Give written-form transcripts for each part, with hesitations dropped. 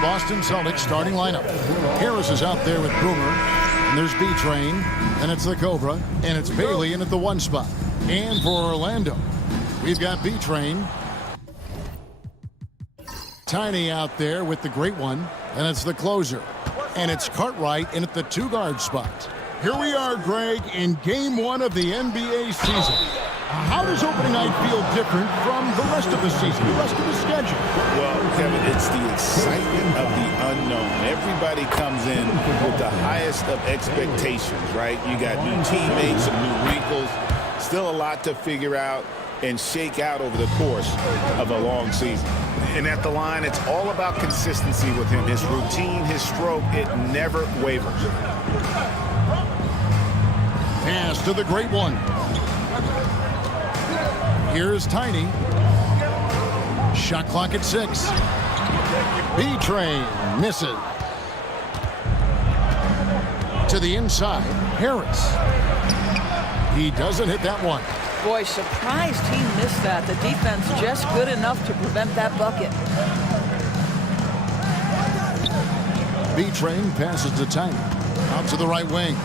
Boston Celtics starting lineup. Harris is out there with Boomer. And there's B-Train. And it's the Cobra. And it's Bailey in at the 1 spot. And for Orlando, we've got B-Train. Tiny out there with the great one. And it's the closer. And it's Cartwright in at the 2-guard spot. Here we are, Greg, in Game 1 of the NBA season. How does opening night feel different from the rest of the season, the rest of the schedule? Well, Kevin, it's the excitement of the unknown. Everybody comes in with the highest of expectations, right? You got new teammates, some new wrinkles, still a lot to figure out and shake out over the course of a long season. And at the line, it's all about consistency with him. His routine, his stroke, it never wavers. Pass to the great one. Here's Tiny. Shot clock at 6. B-Train misses. To the inside, Harris. He doesn't hit that one. Boy, surprised he missed that. The defense just good enough to prevent that bucket. B-Train passes to Tiny. Out to the right wing.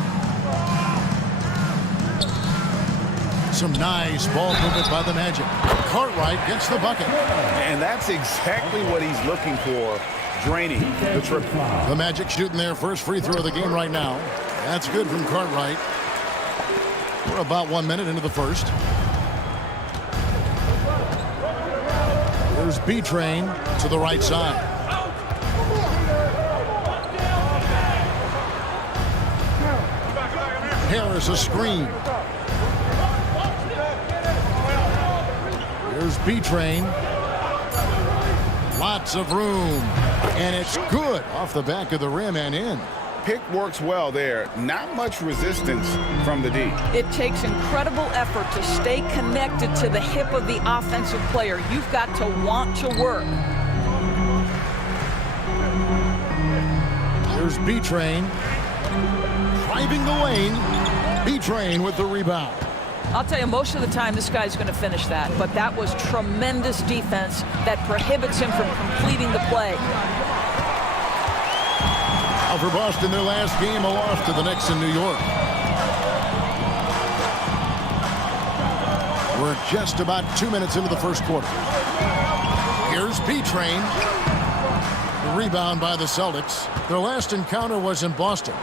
Some nice ball movement by the Magic. Cartwright gets the bucket. And that's exactly what he's looking for, draining the triple. The Magic shooting their first free throw of the game right now. That's good from Cartwright. We're about 1 minute into the first. There's B-Train to the right side. Harris a screen. Here's B-Train. Lots of room. And it's good off the back of the rim and in. Pick works well there. Not much resistance from the D. It takes incredible effort to stay connected to the hip of the offensive player. You've got to want to work. Here's B-Train. Driving the lane. B-Train with the rebound. I'll tell you, most of the time this guy's going to finish that, but that was tremendous defense that prohibits him from completing the play. Now for Boston, their last game, a loss to the Knicks in New York. We're just about 2 minutes into the first quarter. Here's B-Train. The rebound by the Celtics. Their last encounter was in Boston.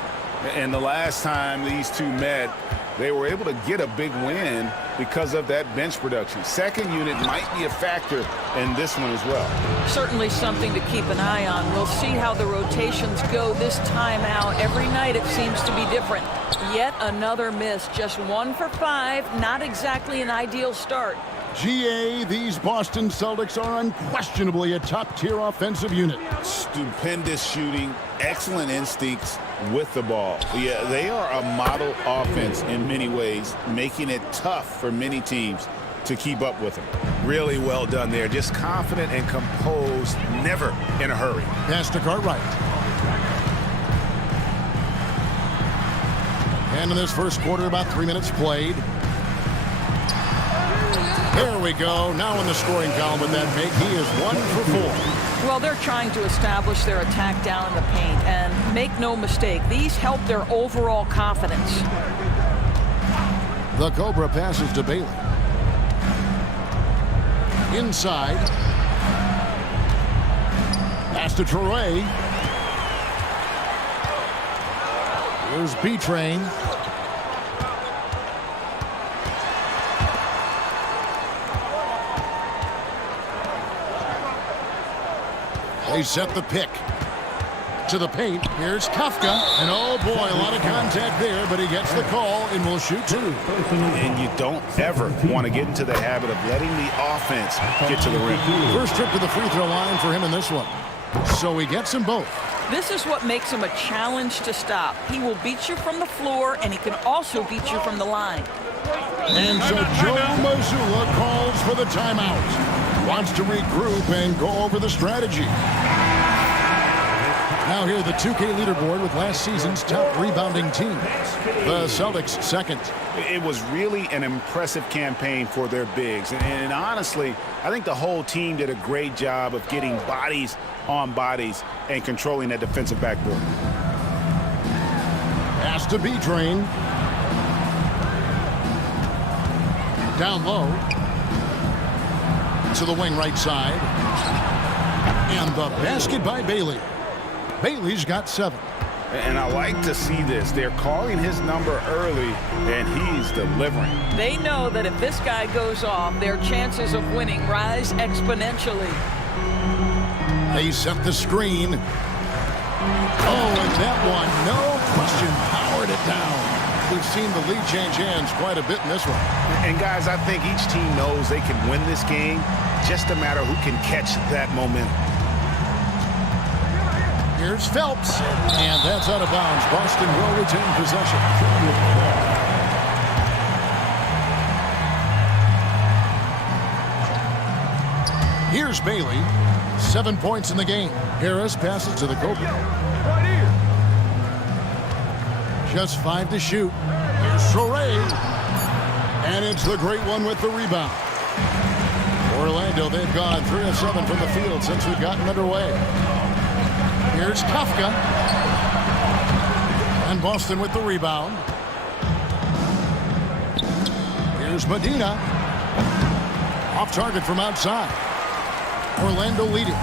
And the last time these two met, they were able to get a big win because of that bench production. Second unit might be a factor in this one as well. Certainly something to keep an eye on. We'll see how the rotations go this time out. Every night it seems to be different. Yet another miss. Just 1 for 5. Not exactly an ideal start. GA, these Boston Celtics are unquestionably a top-tier offensive unit. Stupendous shooting, excellent instincts with the ball. Yeah, they are a model offense in many ways, making it tough for many teams to keep up with them. Really well done there. Just confident and composed, never in a hurry. Pass to Cartwright. And in this first quarter, about 3 minutes played. There we go. Now in the scoring column with that make, he is 1 for 4. Well, they're trying to establish their attack down in the paint, and make no mistake, these help their overall confidence. The Cobra passes to Bailey. Inside. Pass to Troy. Here's B-Train. They set the pick. To the paint. Here's Kafka. And oh boy, a lot of contact there, but he gets the call and will shoot 2. And you don't ever want to get into the habit of letting the offense get to the rim. First trip to the free throw line for him in this one. So he gets them both. This is what makes him a challenge to stop. He will beat you from the floor, and he can also beat you from the line. And so Joe Mazzulla calls for the timeout. Wants to regroup and go over the strategy. Now here, the 2K leaderboard with last season's top rebounding team. The Celtics second. It was really an impressive campaign for their bigs. And honestly, I think the whole team did a great job of getting bodies on bodies and controlling that defensive backboard. Pass to B-Train. Down low. To the wing right side. And the basket by Bailey. Bailey's got 7. And I like to see this. They're calling his number early, and he's delivering. They know that if this guy goes off, their chances of winning rise exponentially. They set the screen. Oh, and that one, no question, powered it down. We've seen the lead change hands quite a bit in this one. And, guys, I think each team knows they can win this game. Just a matter who can catch that momentum. Here's Phelps, and that's out of bounds. Boston will retain possession. Here's Bailey. 7 points in the game. Harris passes to the Cobra. Just 5 to shoot. Here's Torrey. And it's the great one with the rebound. Orlando, they've gone 3 of 7 from the field since we've gotten underway. Here's Kafka. And Boston with the rebound. Here's Medina. Off target from outside. Orlando leading.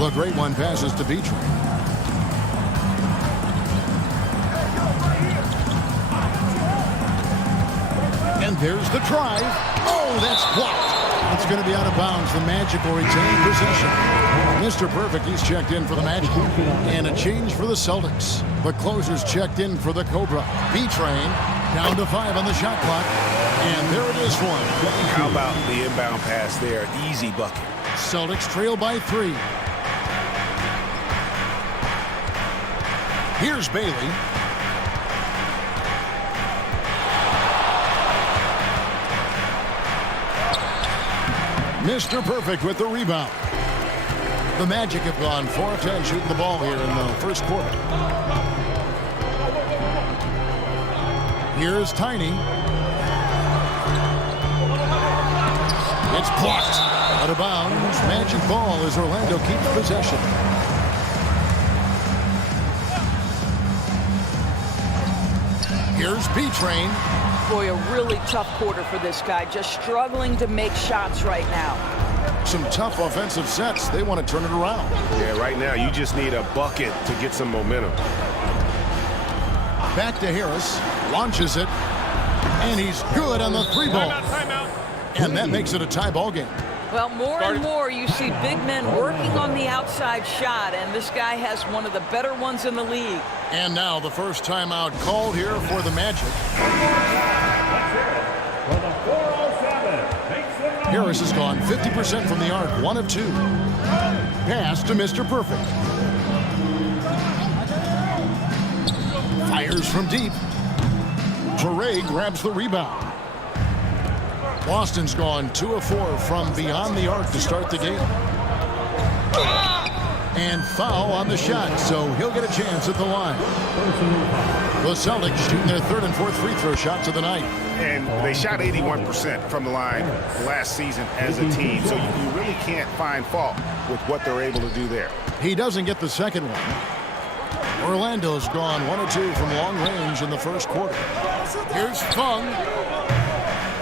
The great one passes to Beatrice. And there's the drive. Oh, that's blocked. It's going to be out of bounds. The Magic will retain possession. Mr. Perfect, he's checked in for the Magic. And a change for the Celtics. The closer's checked in for the Cobra. B-Train down to 5 on the shot clock. And there it is for him. How about the inbound pass there? Easy bucket. Celtics trail by 3. Here's Bailey. Mr. Perfect with the rebound. The Magic have gone 4 of 10 shooting the ball here in the first quarter. Here's Tiny. It's blocked. Out of bounds. Magic ball as Orlando keeps possession. Here's B-Train. Boy, a really tough quarter for this guy. Just struggling to make shots right now. Some tough offensive sets. They want to turn it around. Yeah, right now you just need a bucket to get some momentum. Back to Harris. Launches it. And he's good on the 3-ball. Timeout. And that makes it a tie ball game. Well, more and more you see big men working on the outside shot, and this guy has one of the better ones in the league. And now the first timeout called here for the Magic. Harris has gone 50% from the arc, 1 of 2. Pass to Mr. Perfect. Fires from deep. Torrey grabs the rebound. Boston's gone 2 of 4 from beyond the arc to start the game. And foul on the shot, so he'll get a chance at the line. The Celtics shooting their 3rd and 4th free throw shots of the night. And they shot 81% from the line last season as a team, so you really can't find fault with what they're able to do there. He doesn't get the second one. Orlando's gone 1 of 2 from long range in the first quarter. Here's Fung.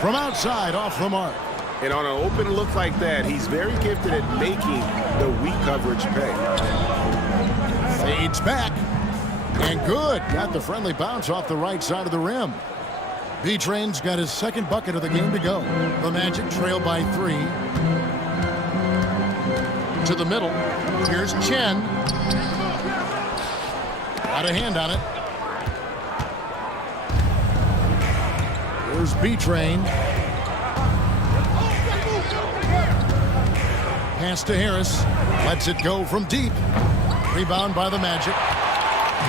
From outside, off the mark. And on an open look like that, he's very gifted at making the weak coverage pay. Fades back. And good. Got the friendly bounce off the right side of the rim. B-Train's got his 2nd bucket of the game to go. The Magic trail by 3. To the middle. Here's Chen. Got a hand on it. Here's B-Train. Pass to Harris. Lets it go from deep. Rebound by the Magic.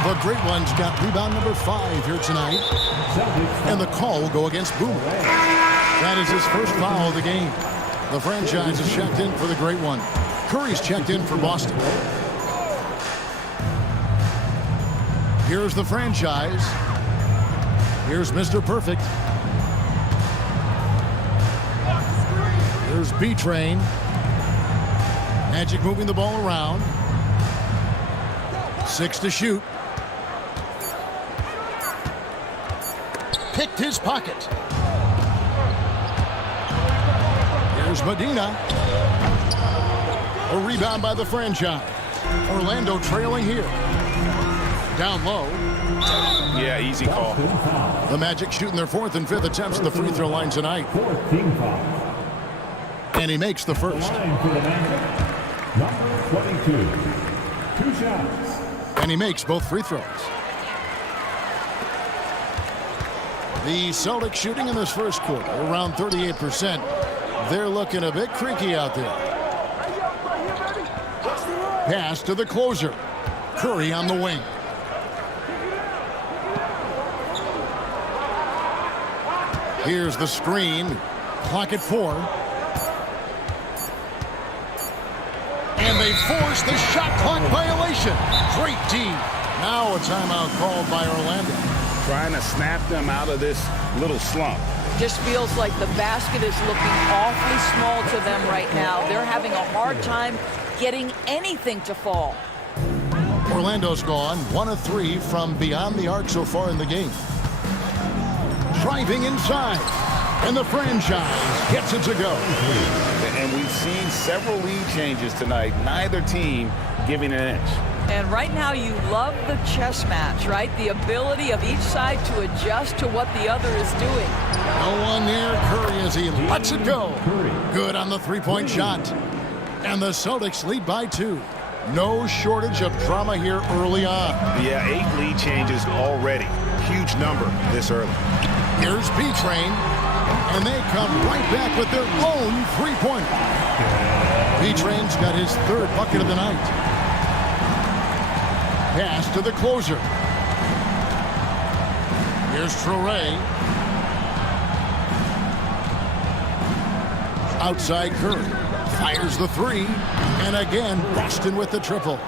The great one's got rebound number 5 here tonight. And the call will go against Boomer. That is his first foul of the game. The franchise is checked in for the great one. Curry's checked in for Boston. Here's the franchise. Here's Mr. Perfect. Here's B-Train. Magic moving the ball around. 6 to shoot. Picked his pocket. Here's Medina. A rebound by the franchise. Orlando trailing here. Down low. Yeah, easy call. The Magic shooting their 4th and 5th attempts at the free throw line tonight. And he makes the first. Number 22. 2 shots. And he makes both free throws. The Celtics shooting in this first quarter around 38%. They're looking a bit creaky out there. Pass to the closer. Curry on the wing. Here's the screen. Clock at 4. And they force the shot clock violation. Great D. Now a timeout called by Orlando. Trying to snap them out of this little slump. Just feels like the basket is looking awfully small to them right now. They're having a hard time getting anything to fall. Orlando's gone 1 of 3 from beyond the arc so far in the game. Driving inside, and the franchise gets it to go. And we've seen several lead changes tonight. Neither team giving an inch. And right now you love the chess match, right? The ability of each side to adjust to what the other is doing. No one near Curry as he lets it go. Good on the three-point shot. And the Celtics lead by 2. No shortage of drama here early on. Yeah, 8 lead changes already. Huge number this early. Here's B-Train, and they come right back with their own three-pointer. B-Train's got his 3rd bucket of the night. Pass to the closer. Here's Traoré. Outside Curry. Fires the 3. And again, Boston with the triple.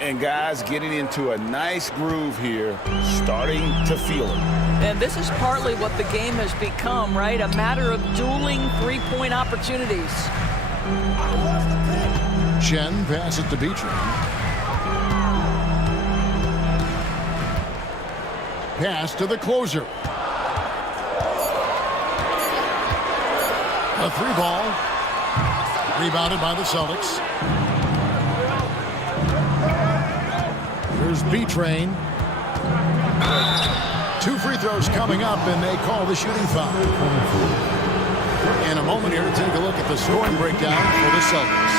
And guys getting into a nice groove here, starting to feel it. And this is partly what the game has become, right? A matter of dueling three-point opportunities. Chen passes to B-Train. Pass to the closer. A 3-ball. Rebounded by the Celtics. Here's B-Train. 2 free throws coming up, and they call the shooting foul. In a moment here to take a look at the scoring breakdown for the Celtics.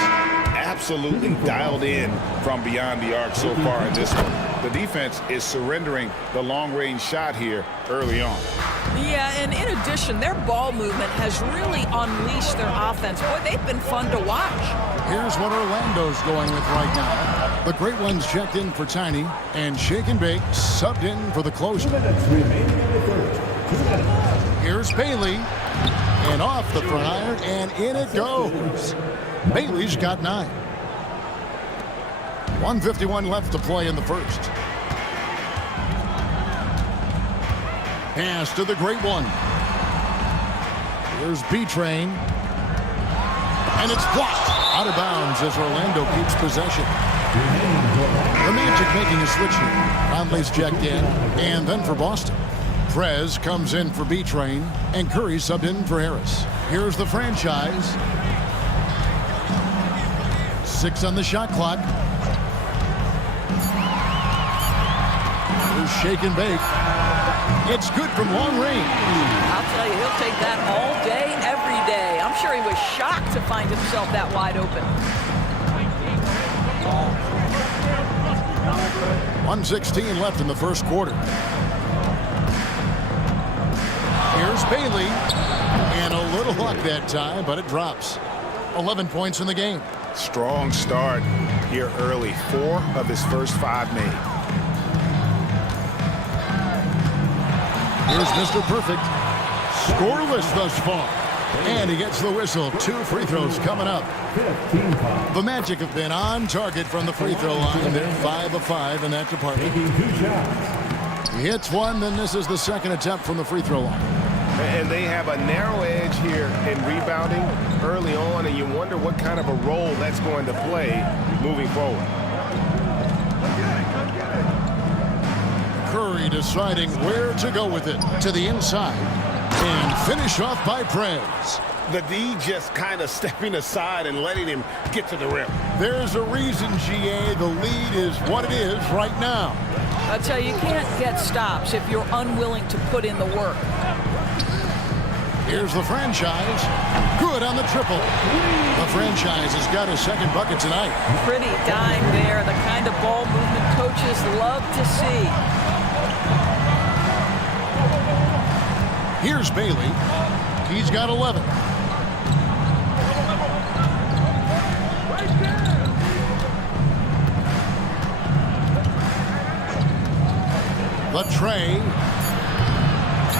Absolutely dialed in from beyond the arc so far in this one. The defense is surrendering the long-range shot here early on. Yeah, and in addition, their ball movement has really unleashed their offense. Boy, they've been fun to watch. Here's what Orlando's going with right now. The Great Ones checked in for Tiny, and Shake and Bake subbed in for the closer. Here's Bailey, and off the front iron, and in it goes. Bailey's got 9. 1:51 left to play in the first. Pass to the Great One. Here's B-Train. And it's blocked. Out of bounds as Orlando keeps possession. The Magic making a switch here. Conley's checked in. And then for Boston. Prez comes in for B-Train. And Curry subbed in for Harris. Here's the franchise. 6 on the shot clock. Here's Shake and Bake. It's good from long range. I'll tell you, he'll take that all day, every day. I'm sure he was shocked to find himself that wide open. 1:16 left in the first quarter. Here's Bailey. And a little luck that time, but it drops. 11 points in the game. Strong start here early. 4 of his first 5 made. Here's Mr. Perfect. Scoreless thus far. And he gets the whistle. 2 free throws coming up. 15 fouls. The Magic have been on target from the free throw line. They're 5 of 5 in that department. Taking 2 shots. He hits one, then this is the second attempt from the free throw line. And they have a narrow edge here in rebounding early on, and you wonder what kind of a role that's going to play moving forward. Curry deciding where to go with it. To the inside. And finish off by Prez. The D just kind of stepping aside and letting him get to the rim. There's a reason, GA, the lead is what it is right now. I tell you, you can't get stops if you're unwilling to put in the work. Here's the franchise. Good on the triple. The franchise has got his second bucket tonight. Pretty dime there, the kind of ball movement coaches love to see. Here's Bailey. He's got 11. The tray.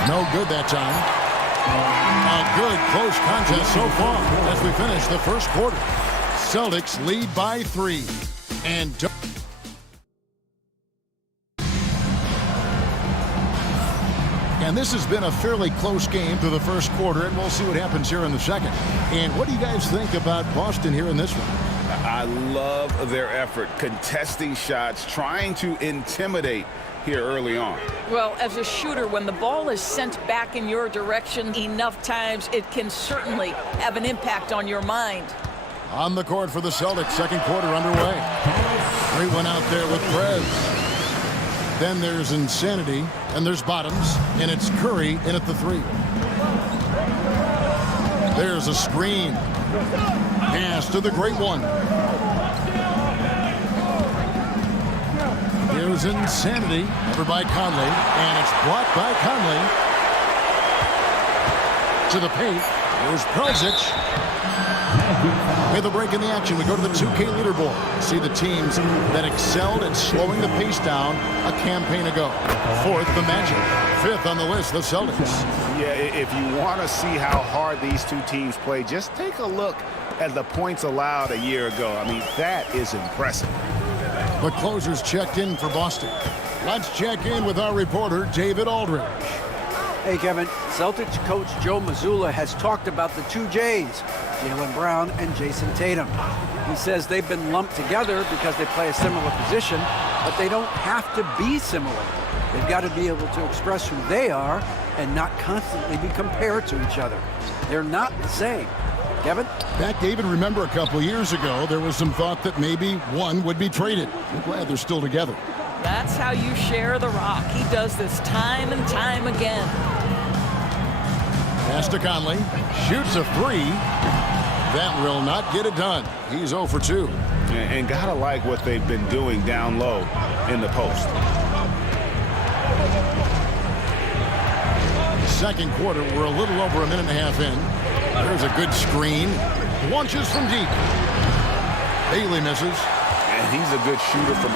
No good that time. A good close contest so far as we finish the first quarter. Celtics lead by 3. And this has been a fairly close game through the first quarter, and we'll see what happens here in the second. And what do you guys think about Boston here in this one? I love their effort, contesting shots, trying to intimidate here early on. Well, as a shooter, when the ball is sent back in your direction enough times, it can certainly have an impact on your mind. On the court for the Celtics, second quarter underway. Great one out there with Prez. Then there's Insanity, and there's Bottoms, and it's Curry in at the 3. There's a screen. Pass to the great one. Here's Insanity, over by Conley, and it's blocked by Conley. To the paint, here's Prozic. With a break in the action, we go to the 2K leaderboard. See the teams that excelled at slowing the pace down a campaign ago. 4th, the Magic. 5th on the list, the Celtics. Yeah, if you want to see how hard these two teams play, just take a look at the points allowed a year ago. I mean, that is impressive. The closers checked in for Boston. Let's check in with our reporter, David Aldridge. Hey, Kevin. Celtics coach Joe Mazzulla has talked about the 2 J's, Jaylen Brown and Jason Tatum. He says they've been lumped together because they play a similar position, but they don't have to be similar. They've got to be able to express who they are and not constantly be compared to each other. They're not the same. Kevin? Back, David, remember a couple years ago, there was some thought that maybe one would be traded. I'm glad they're still together. That's how you share the rock. He does this time and time again. Pass to Conley. Shoots a 3. That will not get it done. He's 0 for 2. And gotta like what they've been doing down low in the post. Second quarter, we're a little over a minute and a half in. There's a good screen. Launches from deep. Bailey misses. And he's a good shooter from